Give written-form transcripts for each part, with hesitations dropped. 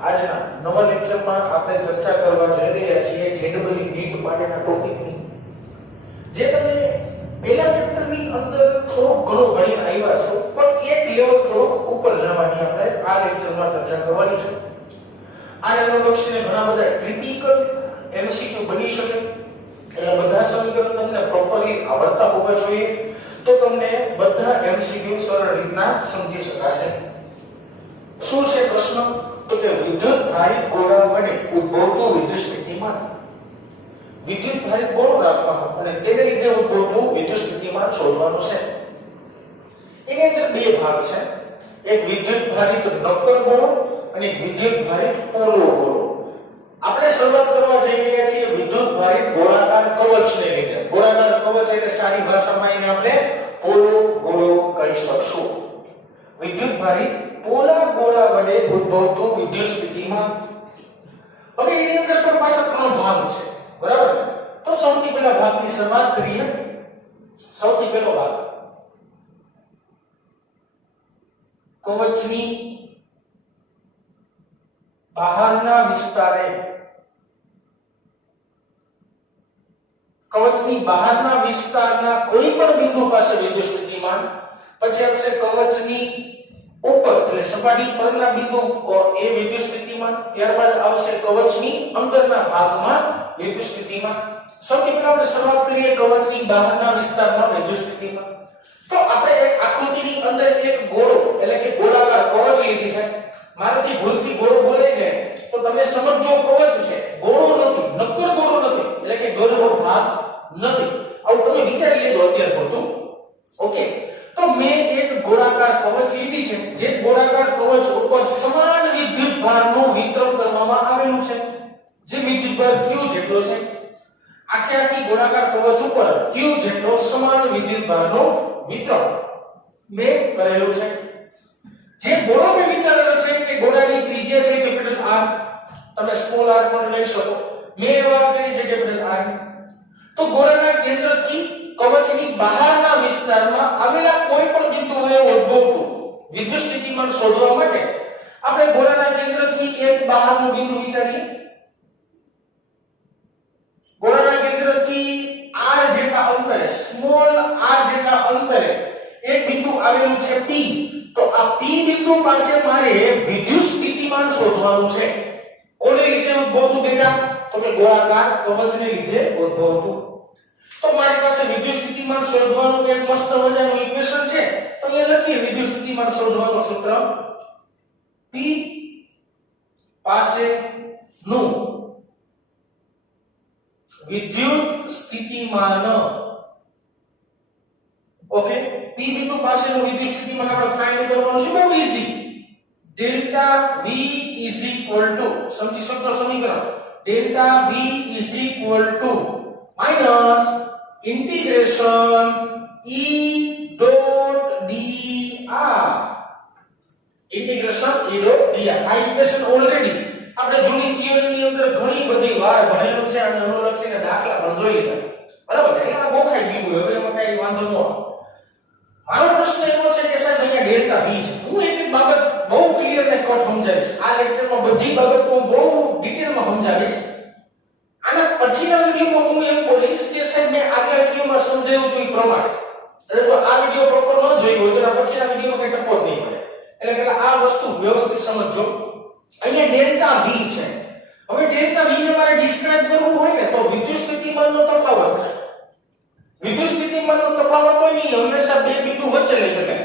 આજના નવા લેક્ચરમાં આપણે ચર્ચા કરવા જઈ રહ્યા છીએ જેડબલી નીટ માટેના ટોપિકની, જે તમે પહેલા ચેપ્ટરની અંદર થોડું ઘણું ભણીને આવ્યા છો, પણ એક લેવલ થોડુંક ઉપર જવાની આપણે આ લેક્ચરમાં ચર્ચા કરવાની છે. આના લક્ષ્યને ઘણા બધા ટિપિકલ એમસીક્યુ બની શકે, એટલે બધા સમીકરણ તમને પ્રોપરલી આવડતા હોવા જોઈએ, તો તમને બધા એમસીક્યુ સરળ રીતના સમજી શકાશે. શું છે પ્રશ્ન? તો કે વિદ્યુત ભારિત ગોળા વડે ઉદ્ભવતું વિદ્યુત સ્થિતિમાન. વિદ્યુત ભારિત ગોળો રાખવાનો અને તેને લીધે ઉદ્ભવતું વિદ્યુત સ્થિતિમાન શોધવાનું છે. એની અંદર બે ભાગ છે, એક વિદ્યુત ભારિત નક્કર ગોળો અને એક વિદ્યુત ભારિત પોલો ગોળો. આપણે શરૂઆત કરવા જઈ રહ્યા છીએ વિદ્યુત ભારિત ગોળાકાર કવચને લીધે. ગોળાકાર કવચ એટલે સારી ભાષામાં એને આપણે પોલો ગોળો કહી શકશું. વિદ્યુત ભારિત પોલા ગોળા વડે ઉદ્ભવતું વિદ્યુત સ્થિતિમાન. હવે એની અંદર પણ પાછા ત્રણ ભાગ છે, બરાબર? તો સૌથી પહેલા ભાગની શરૂઆત કરીએ. સૌથી પહેલો ભાગ કવચની બહારના વિસ્તારે, કવચની બહારના વિસ્તારના કોઈ પણ બિંદુ પાસે વિદ્યુત સ્થિતિમાન. પછી આવશે કવચની ઉપર એટલે સપાટી પરના બિંદુ એ વિદ્યુત સ્થિતિમાન. ત્યારબાદ આવશે કવચની અંદરના ભાગમાં વિદ્યુત સ્થિતિમાન. સૌથી પહેલા આપણે શરૂઆત કરીએ કવચની બહારના વિસ્તારમાં વિદ્યુત સ્થિતિમાન. તો આપણે એક આકૃતિની અંદર એક ગોળો એટલે કે ગોળાકાર કવચ લીધી છે. મારાથી ભૂલથી ગોળો બોલાઈ જાય તો તમે સમજો કવચ છે, ગોળો નથી, નક્કર ગોળો નથી, એટલે કે ગોળો ભાગ નથી. આવું તમે વિચારી લેજો અત્યારે પૂરતું. ઓકે, તો મેં એક ગોળાકાર કવચ લીધી છે, જે ગોળાકાર કવચ ઉપર સમાન વિદ્યુત ભારનું વિતરણ કરવામાં આવેલું છે, જે વિદ્યુત ભાર q જેટલો છે. આખી ગોળાકાર કવચ ઉપર q જેટલો સમાન વિદ્યુત ભારનો વિતરણ મેં કરેલું છે. જે ગોળો મેં વિચારેલો છે કે ગોળાની ત્રિજ્યા છે કેપિટલ R, તમે સ્મોલ r પણ લઈ શકો. મેં વાત કરી છે કેપિટલ R. તો ગોળાના કેન્દ્રથી કવચની બહારના વિસ્તારમાં આવેલા કોઈ પણ બિંદુએ ઉદ્ભવતું વિદ્યુત સ્થિતિમાન શોધવા માટે આપણે ગોળાના કેન્દ્રથી એક બહારનું બિંદુ વિચારીએ. ગોળાના કેન્દ્રથી r જેટલા અંતરે, સ્મોલ r જેટલા અંતરે એક બિંદુ આવેલું છે P. તો આ P બિંદુ પાસે મારે વિદ્યુત સ્થિતિમાન શોધવાનું છે. કોને લીધે ઉદ્ભવતું બેટા? તો કે ગોળાકાર કવચને લીધે ઉદ્ભવતું. તો મારી પાસે વિદ્યુત સ્થિતિમાન શોધવાનું એક મસ્ત મજાનું ઇક્વેશન છે. તો અહીંયા લખીએ વિદ્યુત સ્થિતિમાન શોધવાનું સૂત્ર. P પાસે નું વિદ્યુત સ્થિતિમાન. ઓકે, P બિંદુ પાસેનું વિદ્યુત સ્થિતિમાન આપણે ફાઇન્ડ કરવાનું છે. બહુ easy. Delta V is equal to, સમજી શકતો સમીકરણ, delta V is equal to minus integration E dot dr. Integration E dot dr. આ ઇક્વેશન ઓલરેડી આપણે જૂની થિયરીની અંદર ઘણી બધી વાર ભણેલું છે અને અનુલક્ષીને દાખલા પણ જોઈ લીધા, બરાબર? એટલે આ ગોખાઈ ગયું, હવે એમાં કઈ વાંધો ન આવે. મારો પ્રશ્ન એવો છે કે સાહેબ અહીંયા ડેલ્ટા V છે. હું એક બાબત બહુ ક્લિયર ને કટ સમજાવીશ. આ લેક્ચરમાં બધી બાબત હું બહુ ડિટેલમાં સમજાવીશ. આના પછીના વિડિયોમાં હું એમ બોલીશ કે સાહેબ મેં આગલા વિડિયોમાં સમજાવ્યું હતું એ પ્રમાણે. એટલે જો આ વિડિયો પ્રોપર ન જોયો હોય તો આ પછીના વિડિયોમાં કઈ ટપોટ નહીં પડે. એટલે પહેલા આ વસ્તુ વ્યવસ્થિત સમજજો. અહીંયા ડેલ્ટા V છે. હવે ડેલ્ટા V ને મારે ડિસ્ક્રાઇબ કરવું હોય ને તો વિદ્યુત સ્થિતિમાનનો તફાવત થાય. વિદ્યુત સ્થિતિમાનનો તફાવત હોય નહીં, હંમેશા બે બિંદુ વચ્ચે લઈ શકાય.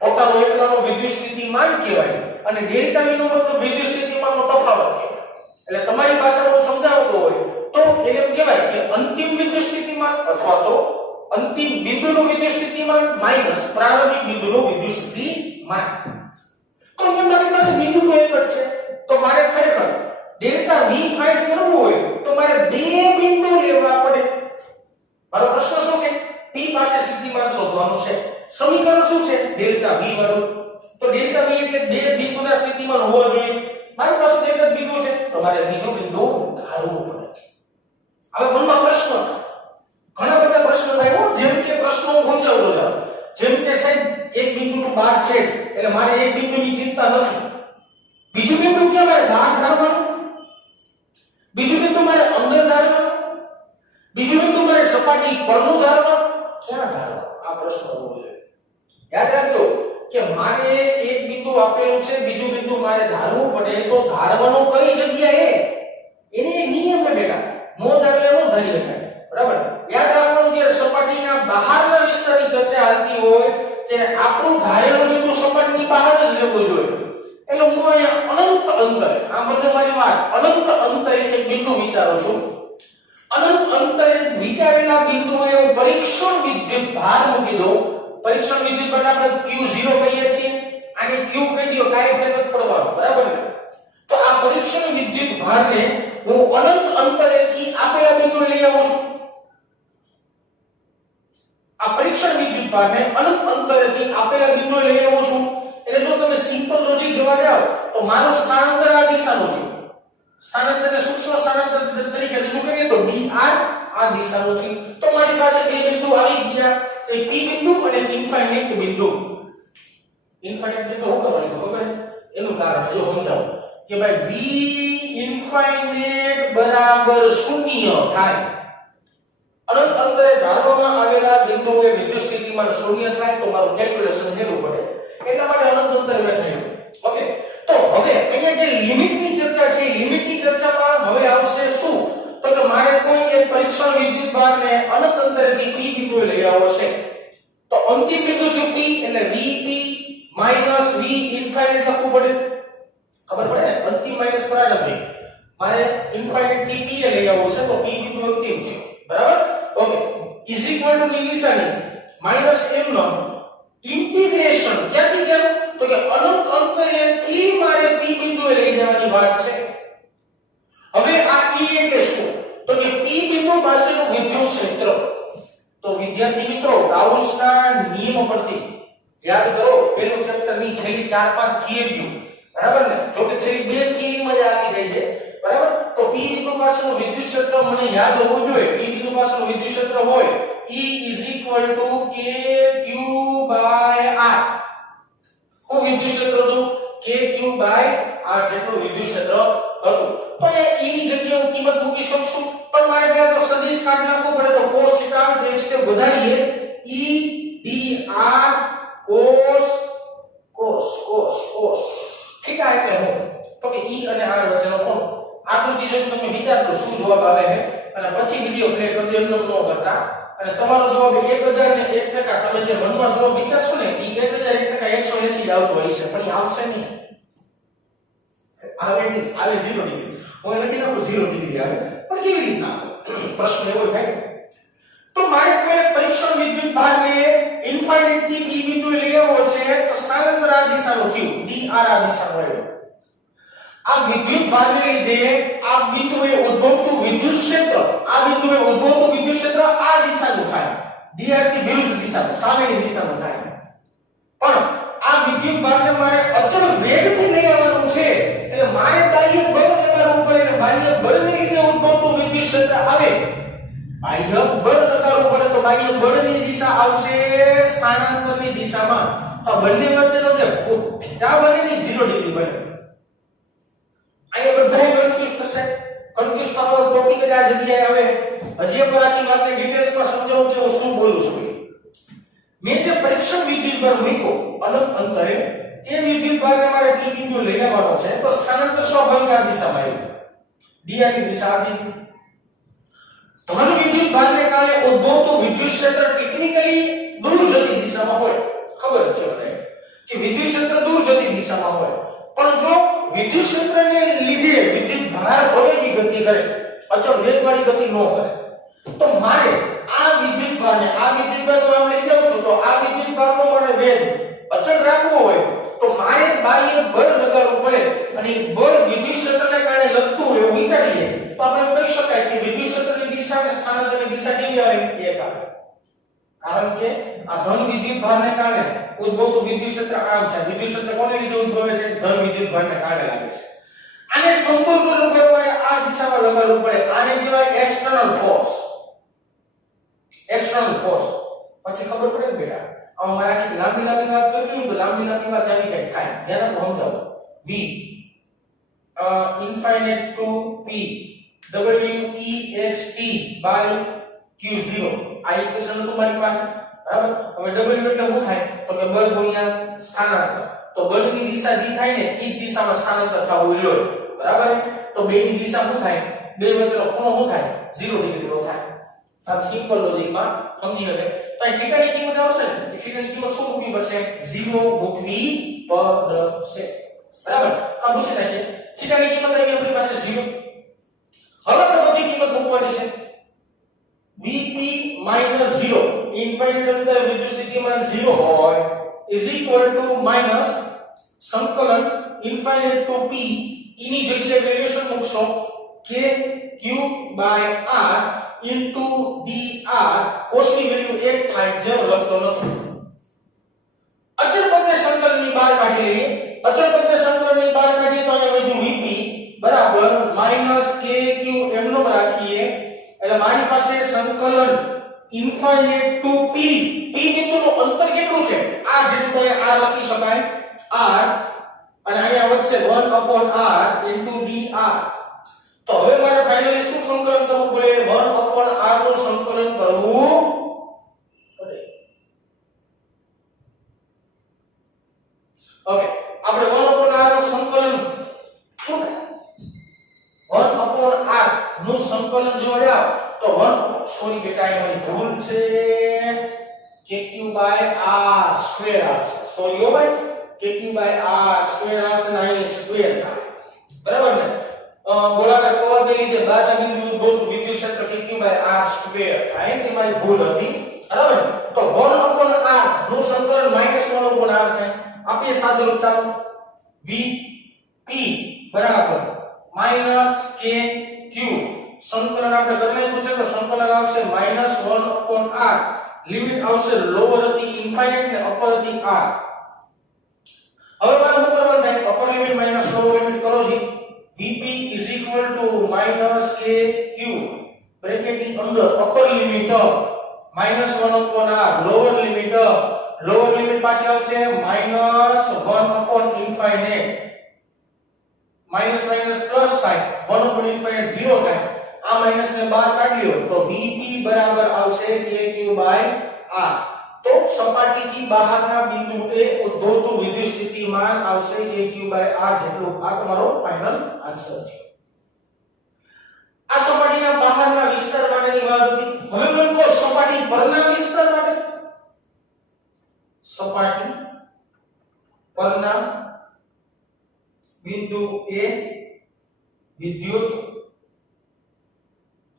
પોતાનો એકલાનો વિદ્યુત સ્થિતિમાન કહેવાય અને ડેલ્ટા V નો મતલબ વિદ્યુત સ્થિતિમાનનો તફાવત કહેવાય. એટલે તમારી પાસે હું સમજાવતો હોય તો એને એમ કહેવાય કે અંતિમ વિદ્યુત સ્થિતિમાન અથવા તો અંતિમ બિંદુનું વિદ્યુત સ્થિતિમાન માઈનસ પ્રારંભિક બિંદુનું વિદ્યુત સ્થિતિમાન. તો અહીંયા મારી પાસે બિંદુ તો એક જ છે. તો મારે ખરેખર ડેલ્ટા V ફાઇન્ડ કરવું હોય તો મારે બે બિંદુ લેવા પડે. મારો પ્રશ્ન શું છે? P પાસે સ્થિતિમાન શોધવાનું છે. સમીકરણ શું છે? ડેલ્ટા V વાળું. તો ડેલ્ટા V એટલે બે બિંદુના સ્થિતિમાન હોવા જોઈએ. મારી પાસે એક જ બિંદુ છે તો મારે બીજો બિંદુ ધારવું પડે. હવે મનમાં પ્રશ્ન થાય, ઘણા બધા પ્રશ્નો થાય. જેમ કે પ્રશ્નો હું સમજાવતો જાઉં. જેમ કે સાહેબ એક બિંદુ તો 12 છે એટલે મારે એક બિંદુની ચિંતા નથી. બીજું બિંદુ ક્યાં મારે બહાર ધારવાનું, બીજું બિંદુ મારે અંદર ધારવાનું, બીજું બિંદુ મારે સપાટી પરનું ધારવાનું, ક્યાં ધારવાનું? આ પ્રશ્ન હોવો જોઈએ. યાદ રાખજો કે મારે એક બિંદુ આપેલું છે, બીજું બિંદુ મારે ધારવું પડે તો ધારવાનો કઈ જગ્યાએ, એને એક નિયમ છે બેટા, નો ધારે નો ધારી શકાય. બરાબર? યાદ રાખવાનું કે સપાટીના બહારના વિસ્તારની ચર્ચા હાલતી હોય ત્યારે આપણું ધારેલું બિંદુ સપાટીની બહાર જ રહેવું જોઈએ. એટલે હું અહીંયા અનંત અંતરે, આ બધું મારી વાત, અનંત અંતરે એક બિંદુ વિચારું છું. અનંત અંતરે વિચારેલા બિંદુએ હું પરીક્ષણ વિદ્યુત ભાર મૂકી દઉં. પરીક્ષણ વિદ્યુત ભાર આપણે Q0 કહીએ છીએ, આને Q કહી દો, કાઈ ફેર નથી પડવાનો. બરાબર ને? તો આ પરીક્ષણ વિદ્યુત ભારને હું અનંત અંતરેથી આપેલા બિંદુએ લઈ આવું છું. આ પરીક્ષણ વિદ્યુત ભારને અનંત અંતરેથી આપેલા બિંદુએ લઈ આવું છું. એટલે જો તમે સિમ્પલ લોજિક જોવા જાવ તો મારું સ્થાનાંતર આ દિશાનું છે. સ્થાનાંતરને સૂક્ષ્મ સ્થાનાંતર તરીકે રજૂ કરીએ તો dr આ દિશાનું છે. તો મારી પાસે બે બિંદુ આવી ગયા, એક p બિંદુ અને એક ઇન્ફાઇનાઇટ બિંદુ. ઇન્ફાઇનાઇટ બિંદુ શું કરવાનું ખબર? એનું કારણ જો સમજાવું કે ભાઈ v ઇન્ફાઇનાઇટ બરાબર 0 થાય. અનંત અંતરે ધારવામાં આવેલા બિંદુએ વિદ્યુત સ્થિતિમાન 0 થાય તો મારું કેલ્ક્યુલેશન હેલું પડે. એટલા માટે અનંત અંતરે મેં થયું. ઓકે, તો હવે અહીંયા જે લિમિટની ચર્ચા છે, લિમિટની ચર્ચામાં હવે આવશે શું? તો કે મારે કોઈ એક પરીક્ષણ વિદ્યુત ભારને અનંત અંતરેથી p બિંદુએ લઈ આવવો છે. તો અંતિમ બિંદુ જો p એટલે vp v ઇન્ફાઇનાઇટ લખવું પડે. ખબર પડે? અંતિમ માઈનસ પ્રારંભિક. મારે ઇન્ફાઇનાઇટ થી p એ લઈ આવવું છે તો p બિંદુ અંતિમ છે. બરાબર? ઓકે, ઇઝ ઇક્વલ ટુ ની નિશાની માઈનસ m નો ઇન્ટિગ્રેશન ક્યાંથી કેમ? તો કે અનંત અંતરેથી મારે p બિંદુએ લઈ જવાની વાત છે. હવે આ e એટલે શું? તો કે p બિંદુ પાસેનું વિદ્યુત ક્ષેત્ર. તો વિદ્યાર્થી મિત્રો, ગાઉસના નિયમ પરથી યાદ કરો, પેલું ચેપ્ટર ની છેલ્લી 4-5 થિયરીઓ, બરાબર ને? જો કે છેલ્લી 2 થિયરીમાં જ આવી જાય છે. બરાબર? તો p બિંદુ પાસેનું વિદ્યુત ક્ષેત્ર મને યાદ હોવું જોઈએ. p બિંદુ પાસેનું વિદ્યુત ક્ષેત્ર હોય E is equal to KQ by R. હું વિદ્યુત ક્ષેત્ર હતું KQ by R જેટલું વિદ્યુત ક્ષેત્ર હતું. તો એ E ની જગ્યાએ હું કિંમત મૂકી શકશું, પણ મારે પહેલા તો સદિશ કાઢ નાખવું પડે. તો cos θ આવે તો x ને વધારીએ E dr cos θ એટલે હું તો કે E અને R વચ્ચેનો કોણ. આકૃતિ જોઈને તમે વિચારજો શું જવાબ આવે છે અને પછી વિડિયો પ્લે કરજો, એમ ન કરતા. અને તમારો જવાબ 1001% તમે જે મનમાં જવાબ વિચારશો ને એ 1001% 180 જ આવતો હોય છે, પણ એ આવશે નહીં. આવે 0 ડિગ્રી. હું લખી નાખું 0 ડિગ્રી આવે, પણ કેવી રીતના આવે? પ્રશ્ન એવો થાય. તો મારે કોઈ પરીક્ષણ વિદ્યુત ભારને ઇન્ફાઇનાઇટ થી p બિંદુએ લઈ આવવો છે તો સ્થાનાંતર આ દિશાનું થયું, dr આ દિશાનું આવ્યું. આ વિદ્યુત ભારને લીધે આ બિંદુએ ઉદ્ભવતું વિદ્યુત ક્ષેત્ર, આ બિંદુએ ઉદ્ભવતું વિદ્યુત ક્ષેત્ર આ દિશાનું થાય, dr થી વિરુદ્ધ દિશાનું, સામેની દિશાનું થાય. પણ આ વિદ્યુત ભારને મારે અચળ વેગથી લઈ આવવાનું છે, એટલે મારે બાહ્ય બળ લગાડવું પડે. એટલે બાહ્ય બળને લીધે ઉદ્ભવતું વિદ્યુત ક્ષેત્ર આવે, બાહ્ય બળ લગાડવું પડે તો બાહ્ય બળની દિશા આવશે સ્થાનાંતરની દિશામાં. તો બંને વચ્ચેનો જે ખૂણો થીટા બને ને 0 ડિગ્રી બને. અહીંયા બધાય કન્ફ્યુઝ થશે. કન્ફ્યુઝ થવાનો ટોપિક જ આ જગ્યાએ આવે. હજી એક વાર આખી વાતને ડિટેલ્સમાં સમજાવું કે હું શું બોલું છું. મેં જે પરીક્ષણ વિદ્યુત ભાર મૂક્યો અનંત અંતરે, તે વિદ્યુત ભારને મારે p બિંદુ લઈ આવવાનો છે તો સ્થાનાંતર સ્વાભાવિક આ દિશામાં આવ્યું, dr ની દિશા હતી. ધન વિદ્યુત ભારને કારણે ઉદ્ભવતું વિદ્યુત ક્ષેત્ર ટેકનિકલી દૂર જતી દિશામાં હોય. ખબર છે બધાને કે વિદ્યુત ક્ષેત્ર દૂર જતી દિશામાં હોય, પણ જો વિદ્યુત ક્ષેત્રને લીધે વિદ્યુત ભાર પ્રવેગી ગતિ કરે, અચળ વેગવાળી ગતિ ન કરે, તો મારે આ વિદ્યુત ભારનું નામ લઈ જાઉં છું તો આ વિદ્યુત ભારનો મને વેગ અચળ રાખવો હોય તો મારે બાહ્ય બળ લગાડવું પડે. અને બળ વિદ્યુત ક્ષેત્રને કારણે લગતું હોય એવું વિચારીએ તો આપણે કહી શકાય કે વિદ્યુત ક્ષેત્રની દિશા અને સ્થાનાંતરની દિશા કેવી આવે? એક આવે. કારણ કે આ ધન વિદ્યુત ભારને કારણે ઉદ્ભવતું વિદ્યુત ક્ષેત્ર આમ છે. વિદ્યુત ક્ષેત્ર કોને લીધે ઉદ્ભવે છે? ધન વિદ્યુત ભારને કારણે લાગે છે. આને સંપૂર્ણ કરવું પડે, આ દિશામાં લગાડવું પડે. આને કહેવાય એક્સટર્નલ ફોર્સ. એક્સટર્નલ ફોર્સ પછી ખબર પડે ને બેટા. આમાં મારે આખી લાંબી વાત કરવી હોય તો લાંબી વાત આવી કઈ થાય. ધ્યાન આપો, સમજાવો. V infinite to p Wext by q0 આ ઇક્વેશન હતું મારી પાસે બરાબર હવે w એટલે શું થાય તો કે બળ ગુણ્યા સ્થાનાંતર તો બળની દિશા જે થાય ને એ દિશામાં સ્થાનાંતર થવું જોઈએ બરાબર તો બેની દિશા શું થાય બે વચ્ચેનો ખૂણો શું થાય 0 ડિગ્રી નો થાય આ સિમ્પલ લોજિક માં સમજી શકે તો આ થીટાની કિંમત આવશે ને એ થીટાની કિંમત શું મૂકવી પડશે 0 મૂકવી પડશે બરાબર આ પૂછી નાખીએ થીટાની કિંમત આવી આપણી પાસે 0 હવે આપણે બધી કિંમત મૂકવાની છે Vp - 0 ઇન્ફાઇનાઇટ અંદર વિદ્યુત સ્થિતિમાન 0 હોય is equal to minus સંકલન ઇન્ફાઇનાઇટ ટુ p ની જગ્યાએ વેલ્યુશન મૂકશો k q r into dr cos ની વેલ્યુ 1 થાય જે લખતો નથી અચળ પદને સંકલનની બહાર કાઢી લઈએ અચળ પદને સંકલનની બહાર કાઢીએ તો અહીંયા વધ્યું Vp બરાબર - k q એમનો રાખીએ એટલે મારી પાસે સંકલન ઇન્ફાઇનાઇટ ટુ p બિંદુનું અંતર કેટલું છે આ જેટલું તો આ લખી શકાય r અને અહીંયા વધશે 1/r dr તો હવે મારે ફાઇનલી શું સંકલન કરવું પડે 1/r નું સંકલન કરવું પડે ઓકે આપણે 1/r નું સંકલન શું થાય 1/r નું સંકલન જો આવ તો 1 સોરી બેટા એ મારી ભૂલ છે kq/r સ્ક્વેર આવશે સોરી ઓ ભાઈ kq/r સ્ક્વેર આવશે ને અહીં સ્ક્વેર થાય બરાબર ને ગોળાકાર કવરને લીધે બહારના બિંદુએ દોરતું વિદ્યુત ક્ષેત્ર kq/r સ્ક્વેર થાય તે મારી ભૂલ હતી બરાબર તો 1/r નું સંકલન -1/r થાય આપીએ સાદું રૂપ ચાલો Vp બરાબર -k q સંકલન આપણે કરી નાખ્યું છે તો સંકલન આવશે -1/r લિમિટ આવશે લોઅર હતી ઇન્ફાઇનાઇટ ને અપર હતી r હવે મારે શું કરવાનું થાય upper limit minus lower limit કરો જી Vp -k q બ્રેકેટ ની અંદર upper limit -1/r lower limit પાછી આવશે -1/ઇન્ફાઇનાઇટ માઈનસ માઈનસ પ્લસ થાય 1/ઇન્ફાઇનાઇટ 0 થાય આ માઈનસ ને બહાર કાઢ્યો તો Vp બરાબર આવશે kq/r તો સપાટીથી બહારના બિંદુએ ઉદ્ભવતું વિદ્યુત સ્થિતિમાન આવશે kq/r જેટલું આ તમારો ફાઇનલ આન્સર છે આ સપાટીના બહારના વિસ્તાર માટેની વાત હતી હવે મને કહો સપાટી પરના વિસ્તાર માટે સપાટી પરના બિંદુ એ વિદ્યુત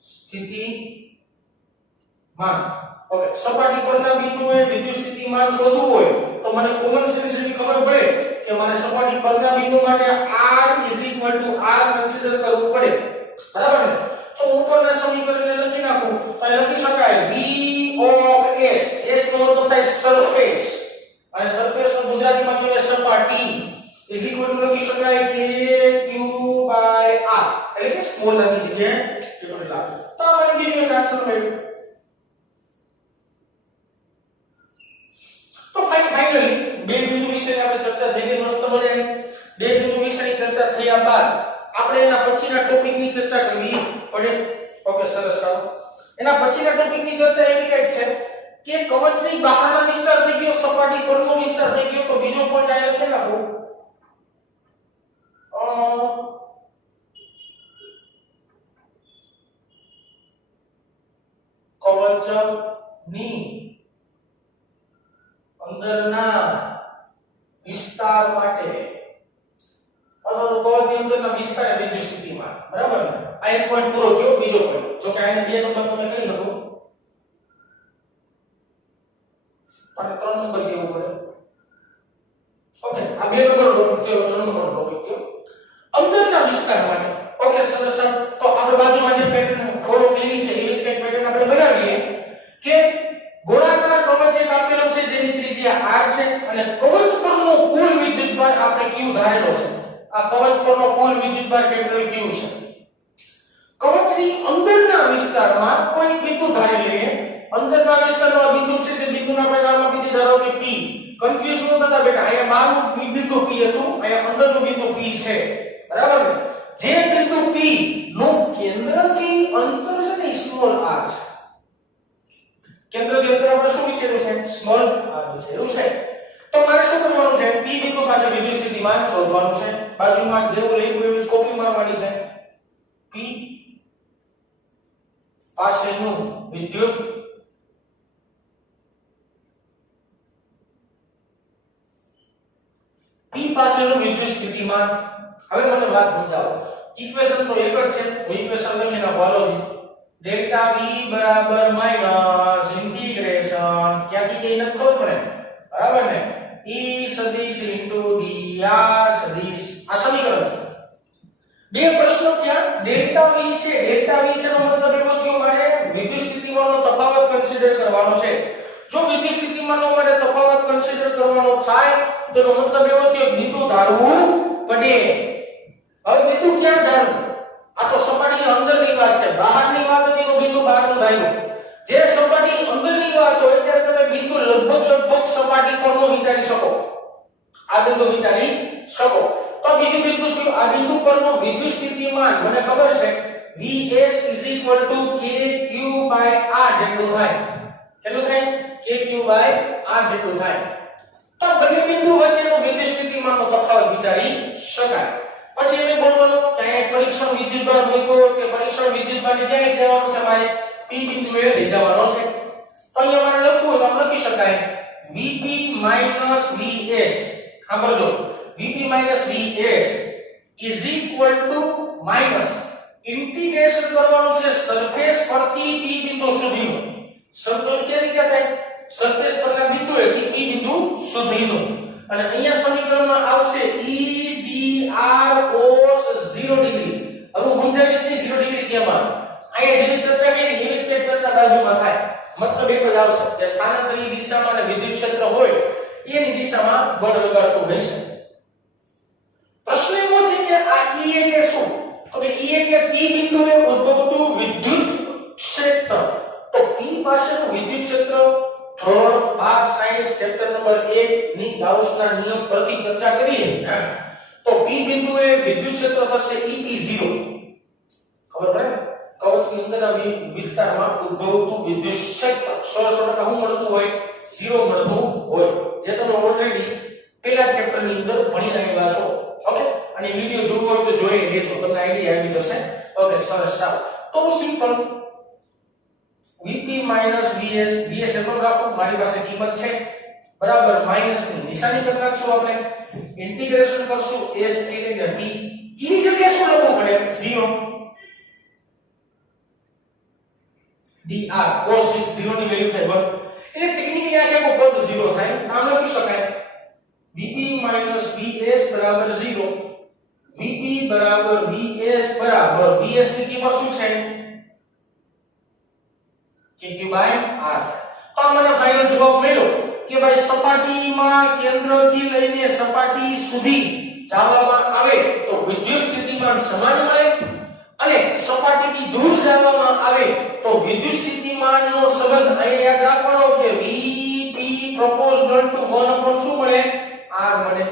સ્થિતિમાન ઓકે સપાટી પરના બિંદુએ વિદ્યુત સ્થિતિમાન શોધવું હોય તો મને કોમન સેન્સ ની ખબર પડે કે મારે સપાટી પરના બિંદુ માટે r કન્સિડર કરવું પડે બરાબર ને તો ઉપરના સમીકરણને લખી નાખું તો લખી શકાય v of s s નો મતલબ થાય સરફેસ અને સરફેસ નું ગુજરાતીમાં કહેવાય સપાટી લખી શકાય kq/r એટલે કે સ્મોલ ની જગ્યાએ કેપિટલ રાખો તો આપણે બીજું એક આન્સર મળ્યું તો ફાઇનલી બે બિંદુ વિશે આપણે ચર્ચા થઈ ગઈ મસ્ત મજાની બે બિંદુ વિશેની ચર્ચા થયા બાદ આપણે એના પછીના ટોપિકની ચર્ચા કરવી પડે ઓકે સરસ ચાલો એના પછીના ટોપિકની ચર્ચા એવી કંઈક છે કે કવચની બહારનો વિસ્તાર થઈ ગયો સપાટી પરનો વિસ્તાર થઈ ગયો તો બીજો પોઈન્ટ આ લખી નાખો કવચની અંદરના વિસ્તાર માટે અથવા તો કવચની અંદરના વિસ્તાર વિદ્યુત સ્થિતિમાન બરાબર ને આ એક પોઈન્ટ પૂરો થયો બીજો પોઈન્ટ જો કે આને બે નંબર તમે કહી શકો અને 3 નંબર કેવું પડે ઓકે આ બે નંબરનો ટોપિક છે 3 નંબરનો ટોપિક છે અંદરના વિસ્તાર માટે ઓકે સરસ તો આપણે બાજુમાં જે પેટર્ન ફોલો કરી છે એવી જ કંઈક પેટર્ન આપણે બનાવીએ કે ગોળાકાર કવચ એક આપેલો છે જેની ત્રિજ્યા r છે અને કવચ પરનો કુલ વિદ્યુતભાર આપણે q ધારેલો છે આ કવચ પરનો કુલ વિદ્યુતભાર કેપિટલ q છે કવચની અંદરના વિસ્તારમાં કોઈ બિંદુ ધારી લઈએ અંદરના વિસ્તારમાં બિંદુ છે તે બિંદુનું આપણે નામ આપી દીધું ધારો કે p કન્ફ્યુઝ ન થતા બેટા અહીંયા બહારનું બિંદુ p હતું અહીંયા અંદરનું બિંદુ p છે બરાબર ને સ્મોલ r છે એવું છે તો મારે શું કરવાનું છે p બિંદુ પાસે વિદ્યુત સ્થિતિમાન શોધવાનું છે બાજુમાં જેવું લખ્યું એવું જ કોપી મારવાની છે p પાસેનું વિદ્યુત p પાસેનું વિદ્યુત સ્થિતિમાન હવે મને વાત સમજાવો ઇક્વેશન તો એક જ છે હું ઇક્વેશન લખી નાખવાનો છું ડેલ્ટા v બરાબર માઈનસ ઇન્ટિગ્રેશન ક્યાંથી કઈ નથી ખબર પડે બરાબર ને e સદિશ dr સદિશ આ સમીકરણ છે બે પ્રશ્નો થયા ડેલ્ટા v છે ડેલ્ટા v છે નો મતલબ એવો થયો મારે વિદ્યુત સ્થિતિમાનનો તફાવત કન્સિડર કરવાનો છે જો વિદ્યુત સ્થિતિમાનનો મારે તફાવત કન્સિડર કરવાનો થાય તો એનો મતલબ એવો થયો બિંદુ ધારવું પડે હવે બિંદુ ક્યાં ધારવું આ તો સપાટીની અંદરની વાત છે બહારની વાત હતી તો બિંદુ બહારનું ધાર્યું જે સપાટી અંદરની વાત હોય ત્યારે તમે બિંદુ લગભગ સપાટી પરનો વિચારી શકો આ બિંદુ વિચારી શકો તો બીજું બિંદુ છે આ બિંદુ પરનો વિદ્યુત સ્થિતિમાન મને ખબર છે Vs kq/r જેટલું થાય કેટલું થાય kq/r જેટલું થાય તો બંને બિંદુ વચ્ચેનો વિદ્યુત સ્થિતિમાનનો તફાવત વિચારી શકાય પછી મેં બોલવાનું કે અહીંયા પરીક્ષણ વિદ્યુતભાર મૂક્યો કે પરીક્ષણ વિદ્યુતભારને ક્યાં લઈ જવાનું છે મારે p બિંદુએ લઈ જવાનો છે તો અહીંયા મારે લખવું હોય તો આમ લખી શકાય Vp Vs સાંભળજો Vp Vs is equal to minus integration કરવાનું છે સરફેસ પરથી p બિંદુ સુધીનું સંકલન કેવી રીતે થાય સરફેસ પરના બિંદુએથી p બિંદુ સુધીનું અને અહીંયા સમીકરણમાં આવશે EdR cos 0 ડિગ્રી હવે હું સમજાવીશ નહીં 0 ડિગ્રી કેમ આવે અહીંયા જેવી ચર્ચા કરી એવી રીતે ચર્ચા બાજુમાં થાય મતલબ એક જ આવશે કે સ્થાનાંતરની દિશામાં અને વિદ્યુત ક્ષેત્ર હોય એની દિશામાં બળ લગાડતું રહેશે પ્રશ્ન એવો છે કે આ E એટલે શું તો કે E એટલે p બિંદુએ ઉદ્ભવતું વિદ્યુત ક્ષેત્ર તો p પાસેનું વિદ્યુત ક્ષેત્ર ધોરણ 12 સાયન્સ ચેપ્ટર નંબર 1 ની ગાઉસના નિયમ પરથી ચર્ચા કરીએ તો p બિંદુએ વિદ્યુત ક્ષેત્ર થશે EP0 ખબર પડે ને કવચની અંદરના વિસ્તારમાં ઉદ્ભવતું વિદ્યુત ક્ષેત્ર 100% શું મળતું હોય 0 મળતું હોય જે તમે ઓલરેડી પહેલા ચેપ્ટરની અંદર ભણી રહેલા છો ઓકે અને વિડિયો જોવો હોય તો જોઈ લેજો તમને આઈડિયા આવી જશે ઓકે સરસ ચાલો તો સિમ્પલ Vp Vs Vs એમ રાખો મારી પાસે કિંમત છે બરાબર માઈનસ ની નિશાની કરી નાખશું આપણે ઇન્ટિગ્રેશન કરશું s થી લઈને t એની જગ્યાએ શું લખવું પડે 0 dr cos 0 ની વેલ્યુ થાય 1 એટલે ટેકનિકલી આ કેવો પદ 0 થાય આમ લખી શકાય Vp Vs 0 Vp Vs Vs ની કિંમત શું છે kq/r તો મને ફાઇનલ જવાબ મળ્યો કે ભાઈ સપાટીમાં કેન્દ્રથી લઈને સપાટી સુધી જવામાં આવે તો વિદ્યુત સ્થિતિમાન સમાન મળે અને સપાટીથી દૂર જવામાં આવે તો વિદ્યુત સ્થિતિમાનનો સંબંધ અહીંયા યાદ રાખવાનો કે Vp proportional to 1 શું મળે r મળે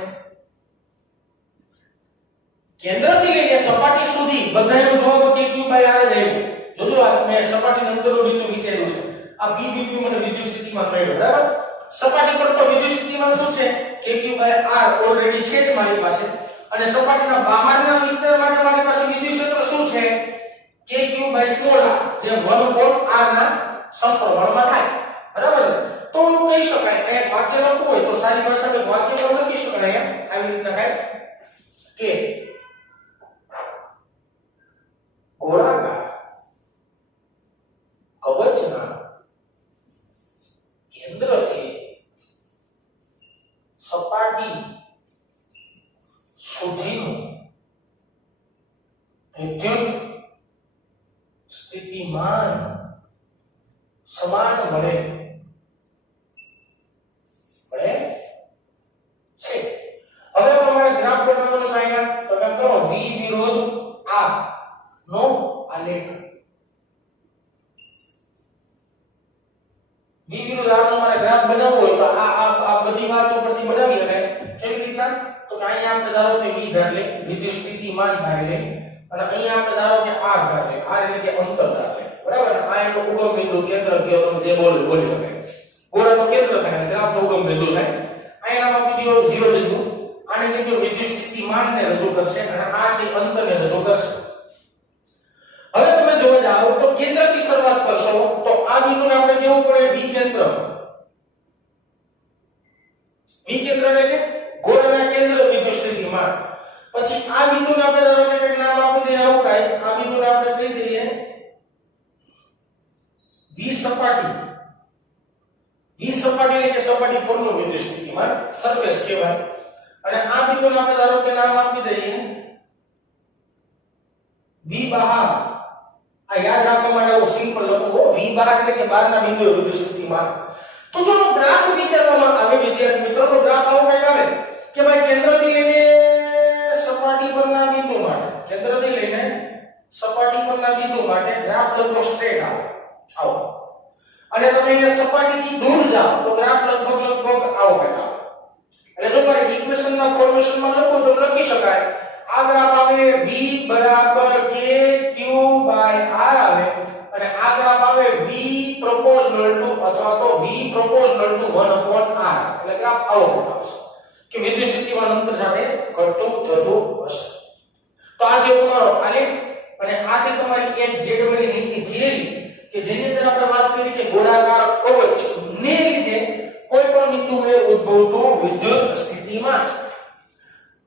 કેન્દ્રથી લઈને સપાટી સુધી બધાનો જવાબ kq/r જ આવ્યો જોજો આ મેં સપાટીની અંદરનો બિંદુ વિચાર્યું છે આ p બિંદુ મને વિદ્યુત સ્થિતિમાન મળ્યો બરાબર સપાટી પર તો વિદ્યુત સ્થિતિમાન શું છે kq/r ઓલરેડી છે જ મારી પાસે અને સપાટીના બહારના વિસ્તાર માટે મારી પાસે વિદ્યુત ક્ષેત્ર શું છે kq/r જે 1/r ના સમપ્રમાણમાં થાય બરાબર તો કહી શકાય અહીંયા વાક્ય લખવું હોય તો સારી ભાષામાં વાક્ય પણ લખી શકાય આવી રીતના થાય કે ગોળાકાર કવચના કેન્દ્રથી સપાટી સુધીનું વિદ્યુત સ્થિતિમાન સમાન મળે છે હવે તમારે ગ્રાફ બનાવવાનો છે અહીંયા તો તમે કરો v વિરોધ r નો આલેખ v વિરુદ્ધ r નો મારે ગ્રાફ બનાવવો હોય તો આ બધી વાતો પરથી બનાવી હવે કેવી રીતના તો કે અહીંયા આપણે ધારો કે v ધાર લે વિદ્યુત સ્થિતિમાન ધાર લે અને અહીંયા આપણે ધારો કે r ધાર લે r એટલે કે અંતર ધાર લે બરાબર આ એક ઉગમ બિંદુ કેન્દ્ર કે તમે જે બોલી શકે ગોળાનું કેન્દ્ર થાય અને ગ્રાફનો ઉગમ બિંદુ થાય. અહીં નામ આપી દો 0 બિંદુ. આને કીધું વિદ્યુત સ્થિતિમાનને રજૂ કરશે અને આ છે અંતરને રજૂ કરશે. હવે તમે જોવા જાઓ તો કેન્દ્રથી શરૂઆત કરશો તો આ બિંદુને આપણે કેવું પડે v કેન્દ્ર. v કેન્દ્ર એટલે કે ગોળાના કેન્દ્ર વિદ્યુત સ્થિતિમાન. પછી આ બિંદુને આપણે ધારો કે કંઈક નામ આપી દઈએ આવું કાંઈ. આ બિંદુને આપણે કહી દઈએ v સપાટી. v સપાટી એટલે કે સપાટી પરનું વિદ્યુત સ્થિતિમાન સરફેસ કહેવાય. અને આ બિંદુને આપણે ધારો કે નામ આપી દઈએ v બહાર. આ યાદ રાખવા માટે હું સિમ્પલ લખું v બહાર એટલે કે બહારના બિંદુએ વિદ્યુત સ્થિતિમાન. તો જો ગ્રાફ વિચારવામાં આવે વિદ્યાર્થી મિત્રો તો ગ્રાફ આવો કંઈક આવે કે ભાઈ કેન્દ્રથી લઈને સપાટી પરના બિંદુ માટે કેન્દ્રથી લઈને સપાટી પરના બિંદુ માટે ગ્રાફ લગભગ સ્ટ્રેટ આવે આવો. અને તમે અહીંયા સપાટીથી દૂર જાઓ તો ગ્રાફ લગભગ આવો કંઈક આવે. એટલે જો મારે ઇક્વેશનના ફોર્મેશનમાં લખો તો લખી શકાય આ ગ્રાફ આવે v બરાબર k q બાય r આવે અને આ ગ્રાફ આવે v પ્રોપોર્શનલ ટુ અથવા તો v proportional two 1 upon r. એટલે ગ્રાફ આવો આવશે કે વિદ્યુત સ્થિતિમાન અંતર સાથે ઘટતું જતું હશે. તો આ જે તમારો આલેખ અને આ છે તમારી એક જેડબલ્યુ નીટની થિયરી કે જેની અંદર આપણે વાત કરી કે ગોળાકાર કવચ ને લીધે કોઈ પણ બિંદુએ ઉદ્ભવતું વિદ્યુત સ્થિતિમાન.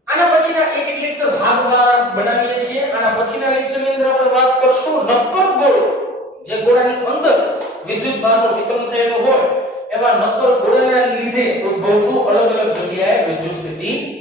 આના પછીના એક લેક્ચર ભાગવાર બનાવીએ છીએ. આના પછીના લેક્ચરની અંદર આપણે વાત કરશું નક્કર ગોળો જે ગોળાની અંદર વિદ્યુત ભારનું વિતરણ થયેલું હોય એવા નક્કર ગોળાના લીધે ઉદ્ભવતું અલગ અલગ જગ્યાએ વિદ્યુત સ્થિતિમાન.